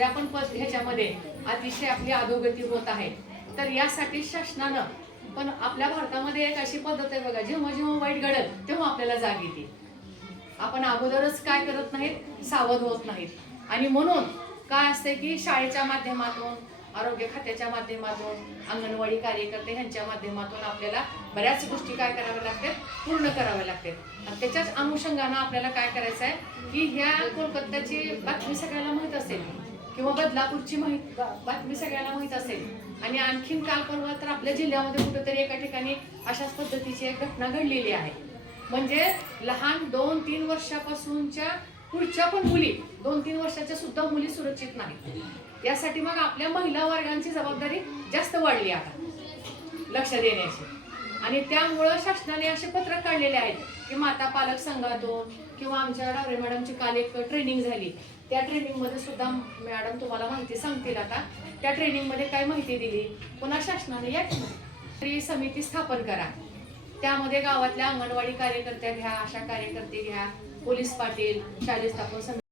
दुसऱ्या पण ह्याच्यामध्ये अतिशय आपली अधोगती होत आहे. तर यासाठी शासनानं पण आपल्या भारतामध्ये एक अशी पद्धत आहे बघा, जेव्हा जेव्हा वाईट घडेल तेव्हा आपल्याला जाग येते. आपण अगोदरच काय करत नाहीत, सावध होत नाहीत. आणि म्हणून काय असते की शाळेच्या माध्यमातून, आरोग्य खात्याच्या माध्यमातून, अंगणवाडी कार्यकर्ते ह्यांच्या माध्यमातून आपल्याला बऱ्याच गोष्टी काय कराव्या लागतात, पूर्ण कराव्या लागतात. आणि त्याच्याच अनुषंगानं आपल्याला काय करायचं आहे की ह्या कोलकात्याची बातमी सगळ्याला माहीत असेल किंवा बदलापूरची बातमी सगळ्याला माहीत असेल. आणि आणखीन काल परवा तर आपल्या जिल्ह्यामध्ये कुठेतरी एका ठिकाणी अशाच पद्धतीची एक घटना घडलेली आहे. म्हणजे लहान 2-3 वर्षापासूनच्या पुढच्या पण मुली, 2-3 वर्षाच्या सुद्धा मुली सुरक्षित नाहीत. यासाठी मग आपल्या महिला वर्गांची जबाबदारी जास्त वाढली आता लक्ष देण्याची. आणि त्यामुळं शासनाने असे पत्रक काढलेले आहेत की माता पालक संघातून किंवा आमच्या डावरे मॅडमची काल एक ट्रेनिंग झाली. त्या ट्रेनिंगमध्ये सुद्धा मॅडम तुम्हाला माहिती सांगतील आता. त्या ट्रेनिंगमध्ये काय माहिती दिली, पुन्हा शासनाने या समिती स्थापन करा. त्यामध्ये गावातल्या अंगणवाडी कार्यकर्त्या घ्या, आशा कार्यकर्ते घ्या, पोलीस पाटील, शालेय स्थापन समिती